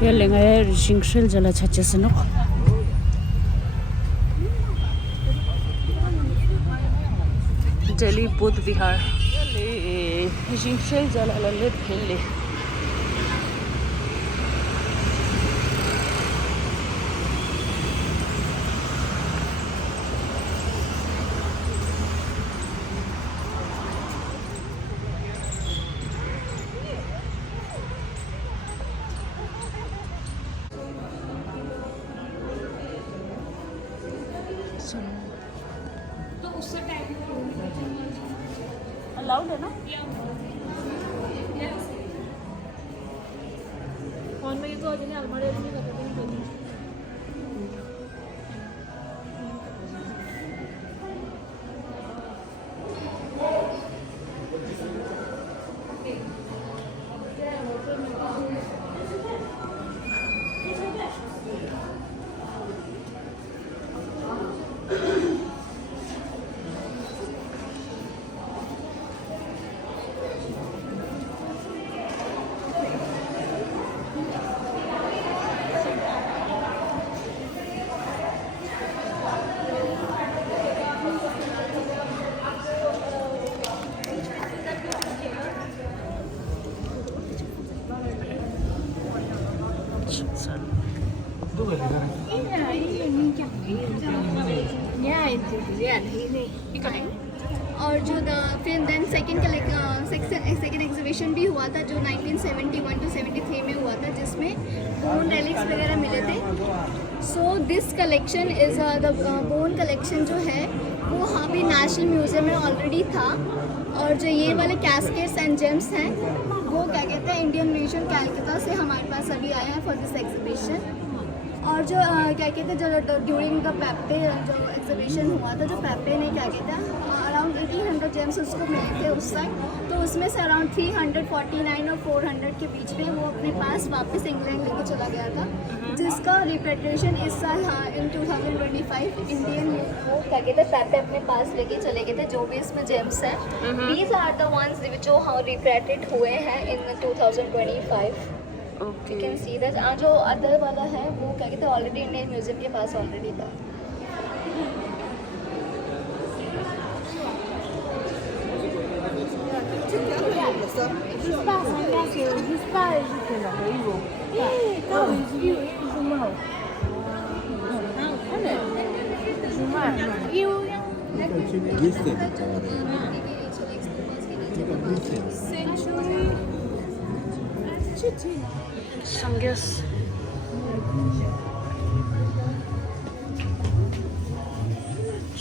Lenga Jingshil Jala Chachasanok. Delhi Bodh Vihar. Jingshil Jala Lalit Hilli. Allowed है ना? Phone में तो अजने अलमारी नहीं करते थे और जो फिर देन सेकंड एग्जीबिशन भी हुआ था जो 1971 टू 73 में हुआ था जिसमें बोन रेलिक्स वगैरह मिले थे. So this collection is the bone collection जो है वो वहाँ पे नेशनल म्यूज़ियम में ऑलरेडी था. और जो ये वाले कैस्केट्स एंड जेम्स हैं वो क्या कहते हैं इंडियन म्यूजियम कैलकाटा से हमारे पास अभी आए हैं फॉर दिस एग्जीबिशन. और जो क्या कहते हैं जो ड्यूरिंग द पेप्पे जो एग्जीबिशन हुआ था जो पेप्पे ने क्या कहते हैं अराउंड 1800 जेम्स उसको मिले थे उस टाइम. तो उसमें से अराउंड 349 और 400 के बीच में वो अपने पास वापस इंग्लैंड लेके चला गया था जिसका रिपेट्रेशन इस साल इन 2025 इंडियन वो क्या कहते हैं पेप्पे अपने पास लेके चले गए थे जो भी इसमें जेम्स हैं. दीज आर द वंस जो रिपेट्रेट हुए हैं इन 2025. Okay. You can see that जो अदर वाला है वो क्या कहते हैं ऑलरेडी इंडियन म्यूजियम के पास ऑलरेडी था. Sangyas.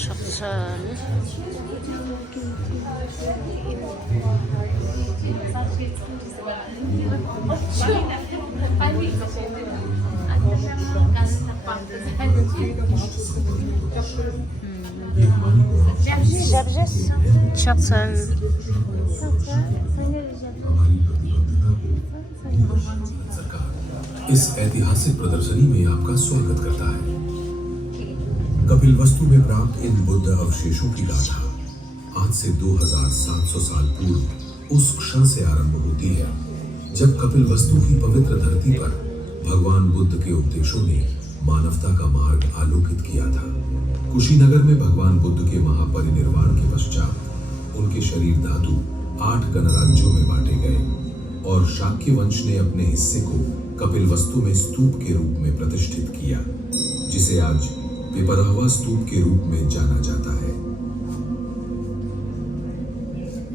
Shapsan. Shapsan. इस ऐतिहासिक प्रदर्शनी में आपका स्वागत करता है. कपिलवस्तु में प्राप्त इन बुद्ध अवशेषों की गाथा आज से 2700 साल पूर्व उस क्षण से आरंभ होती है जब कपिलवस्तु की पवित्र धरती पर भगवान बुद्ध के उपदेशों ने मानवता का मार्ग आलोकित किया था. कुशीनगर में भगवान बुद्ध के महापरिनिर्वाण के पश्चात उनके शरीर धातु 8 गणराज्यों में बांटे गए और शाक्य वंश ने अपने हिस्से को कपिलवस्तु में स्तूप के रूप में प्रतिष्ठित किया जिसे आज पिपरहवा स्तूप के रूप में जाना जाता है.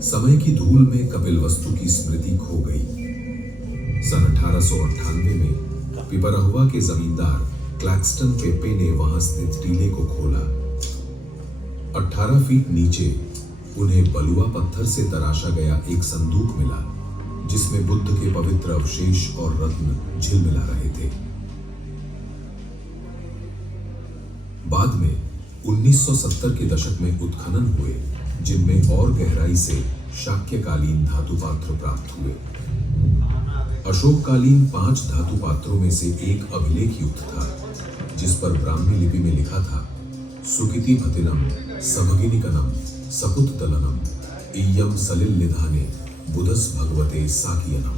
समय की धूल में कपिलवस्तु की स्मृति खो गई. सन 1898 में पिपरहवा के जमींदार क्लैक्सटन पेपे ने वहां स्थित टीले को खोला. 18 फीट नीचे उन्हें बलुआ पत्थर से तराशा गया एक संदूक मिला जिसमें बुद्ध के पवित्र अवशेष और रत्न झिलमिला रहे थे. बाद में 1970 के दशक में उत्खनन हुए जिनमें और गहराई से शाक्यकालीन धातु पात्र प्राप्त हुए. अशोककालीन 5 धातु पात्रों में से एक अभिलेख युक्त था जिस पर ब्राह्मी लिपि में लिखा था सुकिति भतिनम समगिनिकनम सपुतदलनम इयम सलिल निधाने बुधस भगवते साकियनम.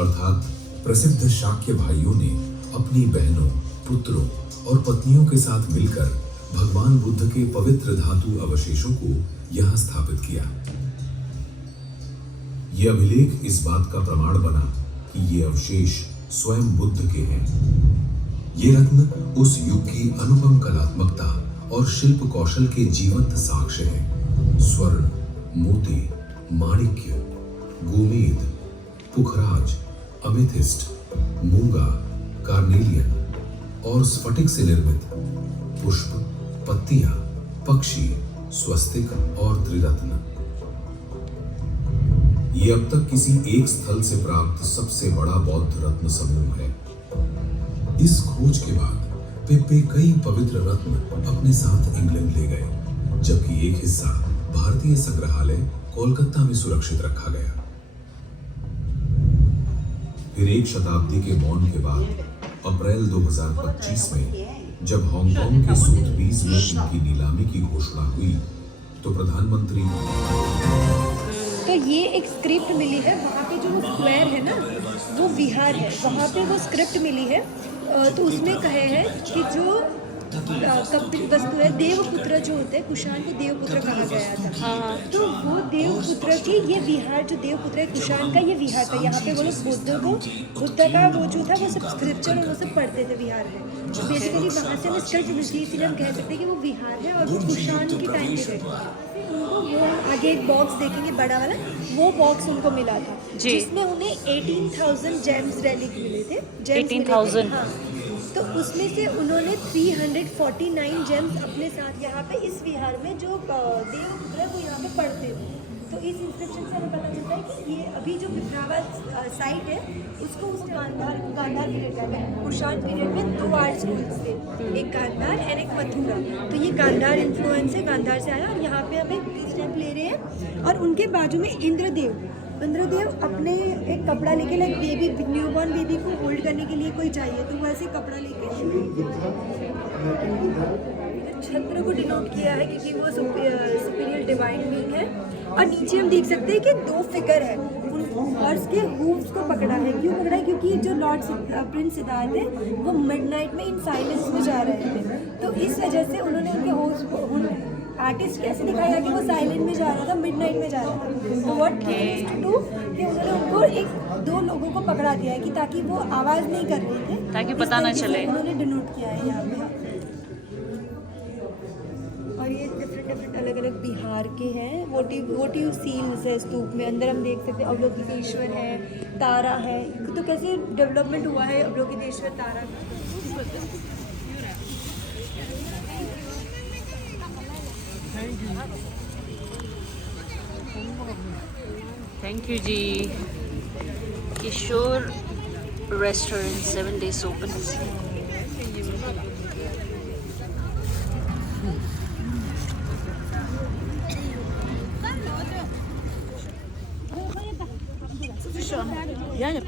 अर्थात प्रसिद्ध शाक्य भाइयों ने अपनी बहनों, पुत्रों और पत्नियों के साथ मिलकर भगवान बुद्ध के पवित्र धातु अवशेषों को यहाँ स्थापित किया। ये अभिलेख इस बात का प्रमाण बना कि ये अवशेष स्वयं बुद्ध के हैं। ये रत्न उस युग की अनुपम कलात्मकता और शिल्प कौशल के जीवंत साक्ष्य हैं। स्वर्ण, मोती, माणिक्य, गोमेद, पुखराज, अमेथिस्ट, मूंगा, कार्नेलियन और स्फटिक से निर्मित पुष्प, पत्तियां, पक्षी, स्वस्तिक और त्रिरत्न। ये अब तक किसी एक स्थल से प्राप्त सबसे बड़ा बौद्ध रत्न समूह है। इस खोज के बाद पिप्पे कई पवित्र रत्न अपने साथ इंग्लैंड ले गए, जबकि एक हिस्सा भारतीय संग्रहालय कोलकाता में सुरक्षित रखा गया। फिर एक शताब्दी के मौन के बाद अप्रैल 2025 में जब हांगकांग के सोथबीज में इनकी नीलामी की घोषणा हुई तो प्रधानमंत्री तो ये एक स्क्रिप्ट मिली है, वहाँ पे जो वो स्क्वायर है ना वो विहार है, वहाँ पे वो स्क्रिप्ट मिली है। तो उसमें कहे हैं कि जो कपिल वस्तु है, देवपुत्र जो होते हैं, कुषाण को देवपुत्र कहा गया था। हाँ। तो वो देवपुत्र की ये विहार, जो देवपुत्र है कुषाण का, ये विहार था। यहाँ पे वो लोग बुद्ध का वो जो था वो सब स्क्रिप्चर और वो सब पढ़ते थे विहार में। तो बेसिकली वहाँ से हमें स्कल्प मिलती है, इसलिए हम कह सकते हैं कि वो विहार है और वो कुषाण की टाइम पे थे। वो आगे एक बॉक्स देखेंगे बड़ा वाला, वो बॉक्स उनको मिला था जिसमें उन्हें 18,000 जेम्स रेलिक मिले थे। 18,000? हाँ। तो उसमें से उन्होंने 349 जेम्स अपने साथ यहाँ पे इस विहार में जो देवपुत्र है वो यहाँ पे पढ़ते थे। तो इस इंस्क्रिप्शन से हमें पता चलता है कि ये अभी जो पिपरावा साइट है उसको उस गांधार पीरियड का है। कुषाण पीरियड में 2 आर्ट स्कूल्स थे, एक गांधार और एक मथुरा। तो ये गांधार इन्फ्लुएंस है, गांधार से आया। और यहाँ पे हम एक स्टेप ले रहे हैं और उनके बाजू में इंद्रदेव अपने एक कपड़ा लेके, लाइक बेबी, न्यूबॉर्न बेबी को होल्ड करने के लिए कोई चाहिए तो वो ऐसे कपड़ा लेके छत्र को डिनोट किया है क्योंकि वो सुपीरियर डिवाइन बीइंग है। और नीचे हम देख सकते हैं कि 2 फिगर है, उन हॉर्स के हूव्स को पकड़ा है। क्यों पकड़ा है? क्योंकि जो लॉर्ड प्रिंस सिद्धार्थ है वो मिडनाइट में इन साइलेंस में जा रहे थे, तो इस वजह से उन्होंने उनके हॉर्स को, आर्टिस्ट कैसे दिखाया कि वो साइलेंट में जा रहा था, मिडनाइट में जा रहा था। तो व्हाट टू कि उन्होंने उनको 2 लोगों को पकड़ा दिया है कि ताकि वो आवाज़ नहीं कर रहे थे, ताकि पता ना चले। उन्होंने डिनोट किया है यहाँ पे। और ये डिफरेंट अलग अलग बिहार के हैं। वोटिव सीन्स है स्तूप में। अंदर हम देख सकते हैं अवलोकितेश्वर है, तारा है। तो कैसे डेवलपमेंट हुआ है अवलोकितेश्वर, तारा का। Thank you ji. Kishore restaurant 7 days open. Ja, ja.